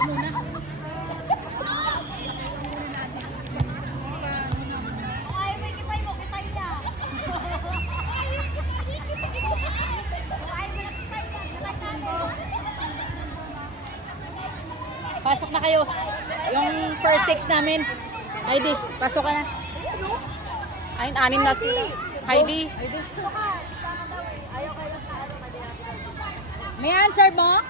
muna. Ay, may kipay mo, kipay lang. Ay, may kipay lang, kipay namin. Pasok na kayo. Yung first six namin. Heidi, pasok ka na. Ay, anim na sila. Heidi. Ayaw kayo sa ano kanila. May answer mo?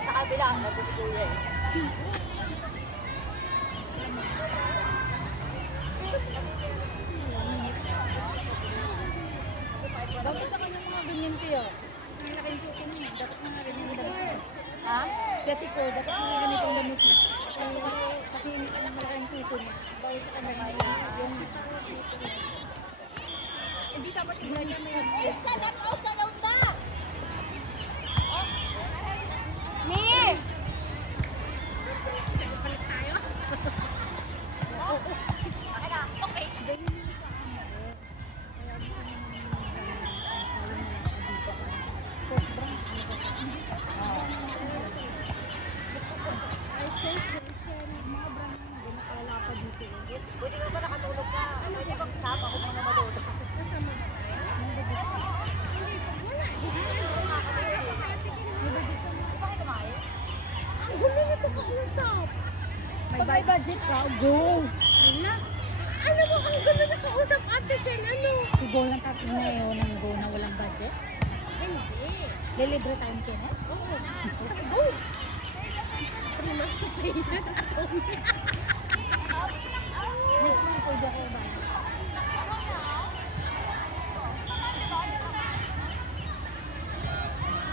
Sa kabila, nandun si Kuya eh. Bagay sa kanya mga ganyan kayo. May laking susi niya. Dapat mga ganyan yung damit niya. Ha? Dati ko, dapat mga ganitong damit niya. Kasi malaking susi niya. Bagay sa kanya yung hindi dapat ganyan na yung Sa lagaw, sa lauta! Mir! palit tayo. Okay. Buti ka ba nakatulog ka? Pwede bang sapa ko muna matulog? Kasama ba tayo? Hindi, pag wala. Kasi sa atin Bakit kumain? ang gulo nito kausap. Pag may budget ka, go. Wala. Alam mo, ang gulo na kausap ate Jen, ano? Go lang tayo na yun, ang go na walang budget. Hindi. Lilibre tayo ng Kenneth? Oo. Go. 3 months to pay na ako. Next month, pwede ako ba?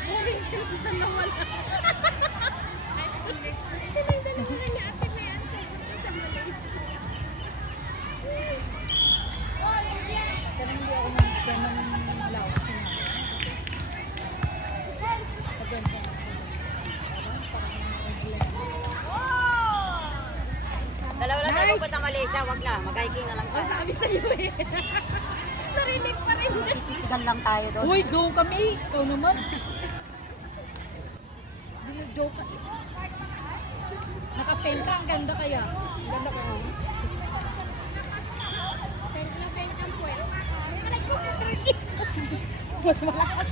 Huling sila na wala. Silang dalawa na niya ate na yan. Sa Malaysia. Kaya hindi ako mag-send ng law. Paganda. Dalawa lang tayo pupunta Malaysia, wag na. Mag-hiking na lang tayo. Sabi sa'yo eh. Narinig pa rin. Dan lang tayo doon. Uy, go kami. Ikaw naman. Joke ka. Naka-pen ka, ang ganda kaya. Ang ganda ka. Pen ka po eh. Malay ko po 30. Mas malakas.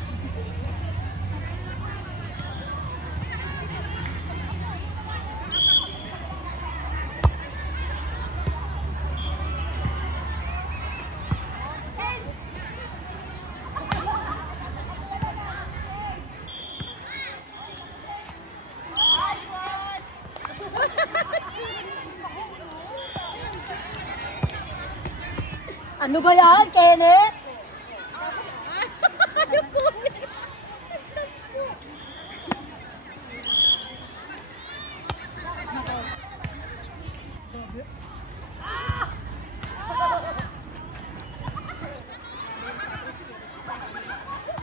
Ano ba yan, Kenneth?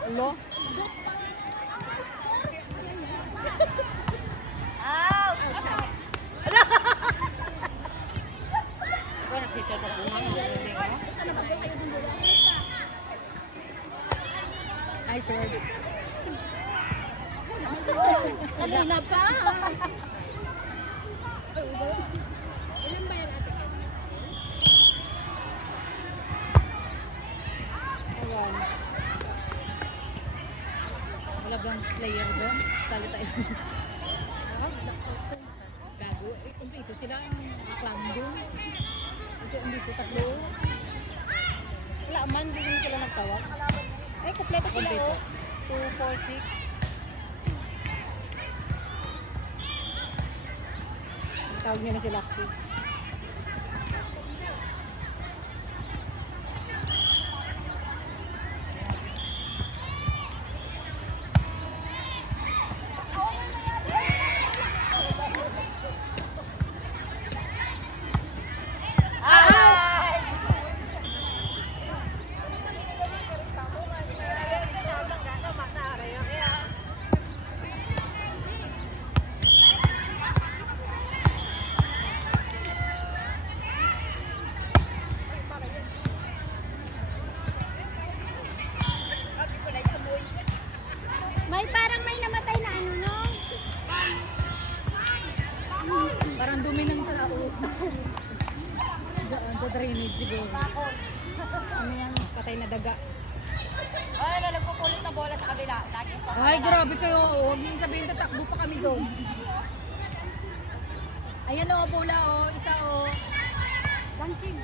Hello? Out! Hi, sir. Kanina pa. Ilan ba yan, ate? Ayan. Wala bang player doon? Sali tayo. Gago. Dito sila yung nakaklam doon. Dito tatlo. Wala man, hindi naman sila nagtawag. Ay, kompleto sila Kompleto. oh. 2, 4, 6. Tawag niya na si Laksi. May parang may namatay na ano, no? Parang dumi ng tao. Sa drainage siguro. Ano yan? Patay na daga. Ay, nagpupulot na bola sa kabila. Lagi pa. Ay, grabe kayo. Huwag niyong sabihin tatakbo pa kami doon. Ayan o, bola o. Isa o. Banking.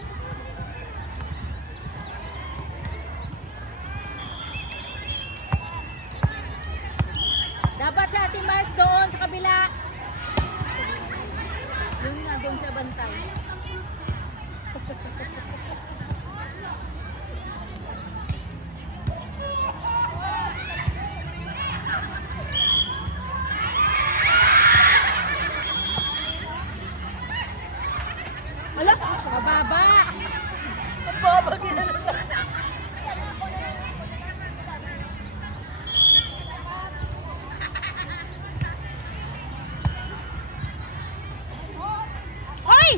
Dapat sa ating Miles doon sa kabila. Yun nga doon sa bantay. Wala. Mababa. Hoy!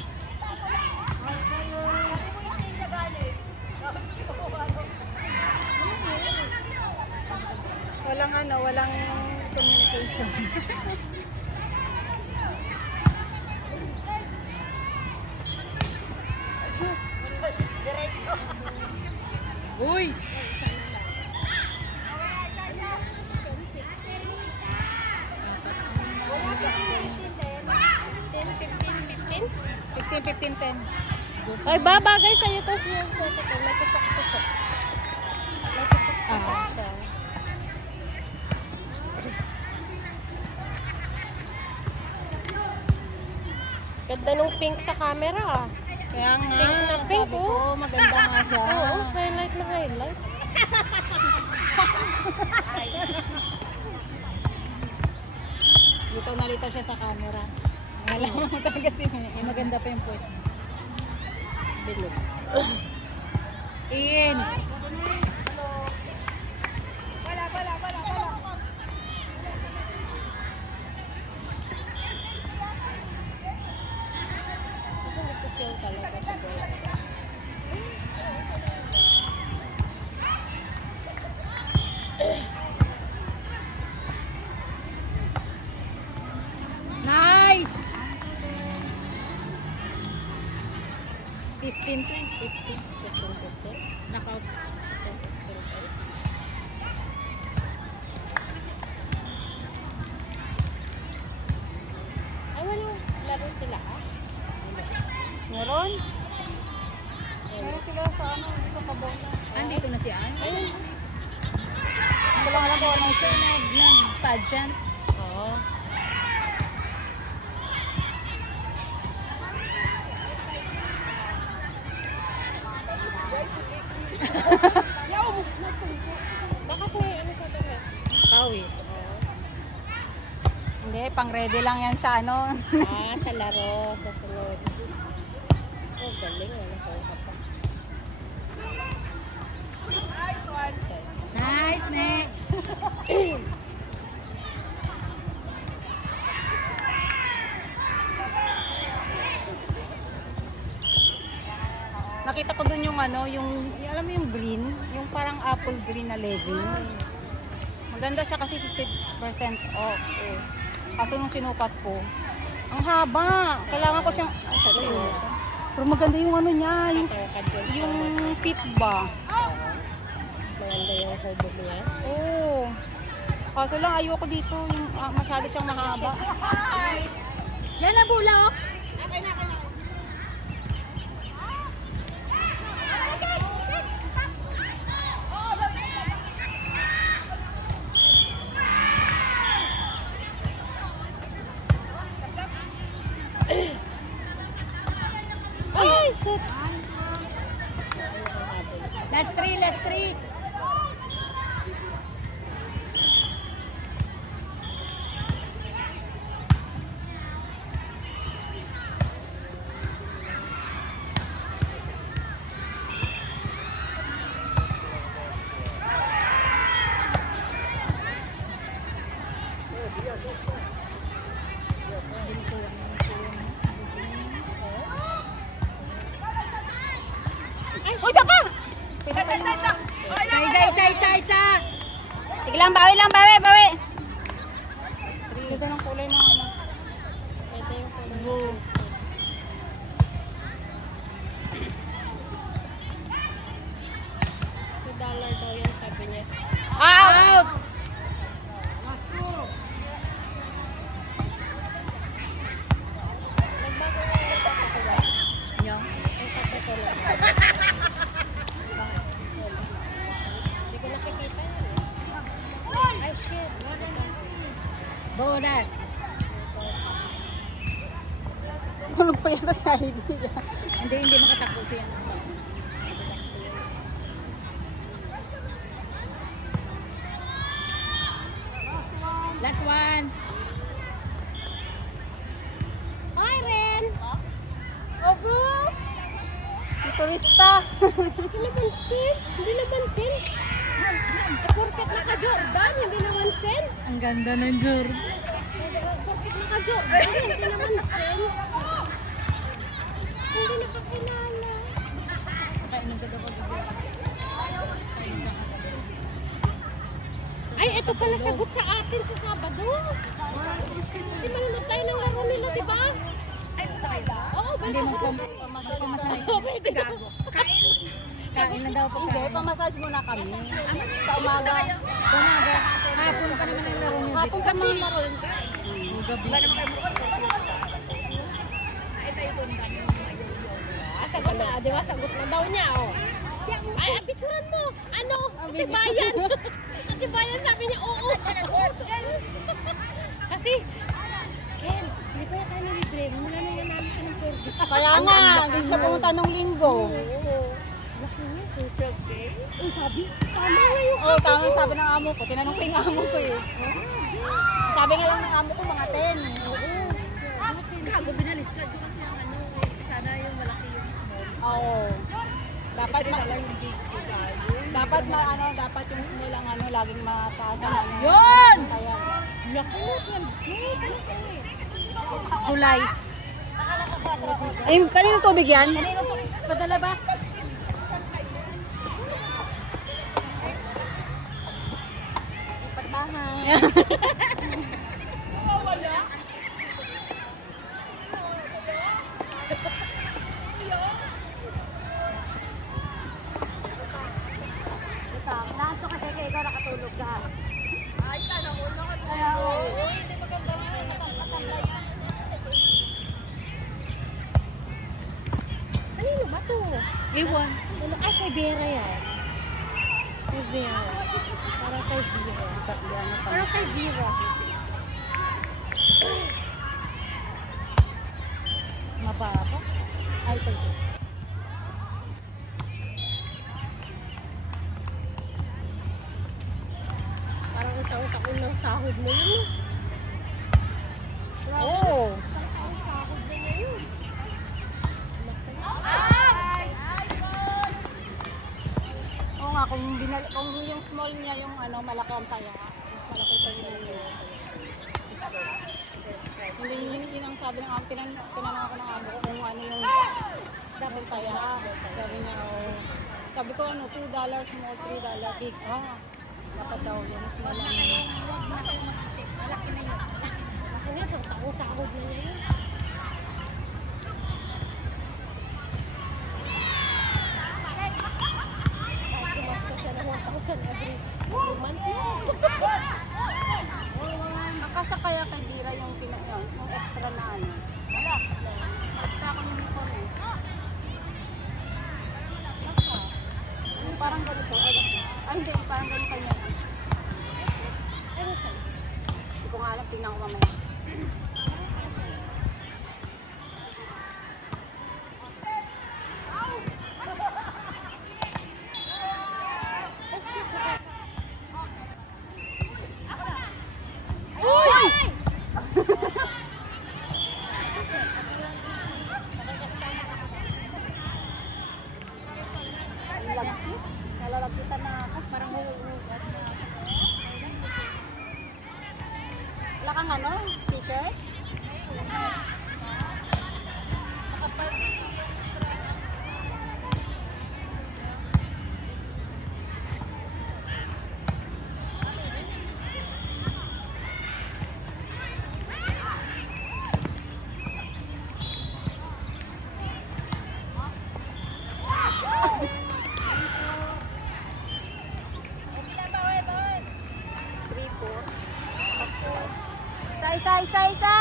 Walang ano, walang communication. Sus! Diretso. Uy! Fifteen, 15, 10. Ay, babagay sa'yo to siya. May kusok-kusok. May kusok-kusok siya. Ganda nung pink sa camera. Kaya nga, Pink na pink, sabi ko, maganda nga siya. Oo, highlight na highlight. Litaw na litaw siya sa camera. Alam mo talaga Ay, maganda pa yung point. Bilog. In! Kasi nagpipil talaga sa boy. Nice! 15 to 15. 15. Knockout. Ay, walang laro sila ah. Meron? Meron sila sa ano, dito ka bola. Andito na si Ann. Ayun. Ito lang alam ko ano ito. Nag-pageant. Oo. Bakit may ano sa dami? Tawis. Hindi, pang ready lang yan sa ano. Ah, sa laro, sa sunod. Oh, galing. Ano ko pa. Sorry. Nice, next! Nakita ko dun yung ano, yung alam mo yung green, yung parang apple green na leggings. Maganda siya kasi 50% off. Eh. Kaso nung sinukat ko, ang haba. Kailangan ko siyang, ay, sorry. Pero maganda yung ano niya, yung fit ba? Maganda yung hobo niya. Oo. Kaso lang ayoko dito, yung masyado siyang mahaba. Yan ang bula, oh! Ay, shit. Last three, last three! Uy, isa pa! Isa! Sige lang, bawi lang, bawi! Ganda ng kulay ng ano. Pwede yung kulay. Blue. Bonus. Tulog pa yata sa ID niya. Hindi makatakbo siya. Last one. Hi, Ren! Obo! Ang turista. Hindi naman sin. Hindi naman sin. Porket naka-Jordan, hindi naman sin. Ang ganda ng Jor. Porket naka-Jordan, hindi naman sin. Hindi nakakilala. Kainom ka daw pag-ibig. Ay, ito pala sagot sa atin sa Sabado. Kasi manunod tayo ng laro nila, di ba? Oo, ba? Hindi magpamasahe. Pwede ka. Kain na daw Hindi, pagkain. pamassage muna kami. Sa umaga. Umaga. Hapon pa naman ang laro niyo. Hapon kami. Gabi. Sagot na, di ba? Sagot na daw niya, oh. Ay, picturean mo. Ano? Atibayan. Atibayan, sabi niya, oo. Kasi, Ken, di ba tayo nalibre? Mula nang nanalo siya ng pwede. Kaya nga, hindi siya pumunta nung linggo. Laki niya, it's okay. Oh, sabi, tama nga yung Oo, tama yung sabi ng amo ko. Tinanong ko yung amo ko eh. Sabi nga lang ng amo ko, mga 10. Gago, binalis ka. Di kasi ang ano, sana yung malaki yung small. Oo. Dapat dapat yung small ang ano, laging mataas ang ano. Yun! Kaya, laki yan. July. ay, kanino tubig yan? Kanino to? Padala ba? Nanto kasi kaya ikaw nakatulog ka. Kanino ba to? Iwan. Ano? Ay, kay Vera yan. Kay Vera. Parang kay Vera. Parang kay Vera. Mababa. Ay, ito. Parang isang taon ng sahod mo yun. Oo. Isang taon sahod na niya yun. Oo nga, kung yung small niya, yung ano, malaki ang taya, mas malaki pa yung Hindi yun ang sabi ng amo, tinanong ako ng amo ko kung ano yung dapat taya. Sabi niya, oh. Sabi ko, ano, $2 small, $3 big. Dapat daw yun, small lang. Huwag na kayo mag-isip. Malaki na yun. Kasi nga, isang taon sahod na niya yun. Kumasta siya ng 1,000 every month. Akasya kaya kay Bira yung yung extra na ano. Wala. Extra akong uniform eh. Yung parang ganito. Ay, hindi. Parang ganito kanya. Ano size? Hindi ko nga alam. Tingnan ko mamaya. Nalalagitan na ako. Parang huwag na. Wala kang ano? T-shirt? Nakapal din yung Isa!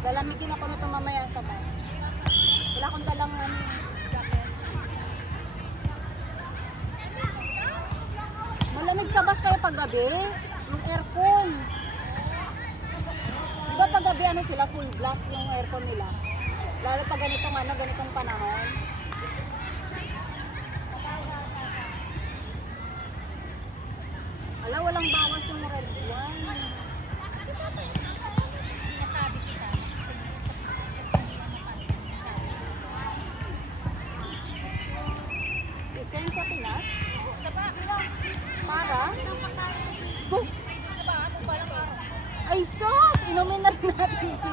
Lalamigin ako nito mamaya sa bus. Wala akong dalang jacket. Malamig sa bus kaya paggabi. Yung aircon. Di ba paggabi ano sila, full blast yung aircon nila? Lalo pag ganitong panahon. Ala, walang bawas yung red one. Sinasabi kita, kasi hindi yan napansin. Design sa Pinas? Sa bakit lang? Para? Display dun sa bakit, palang araw. Ay sus! Inumin na rin natin dito.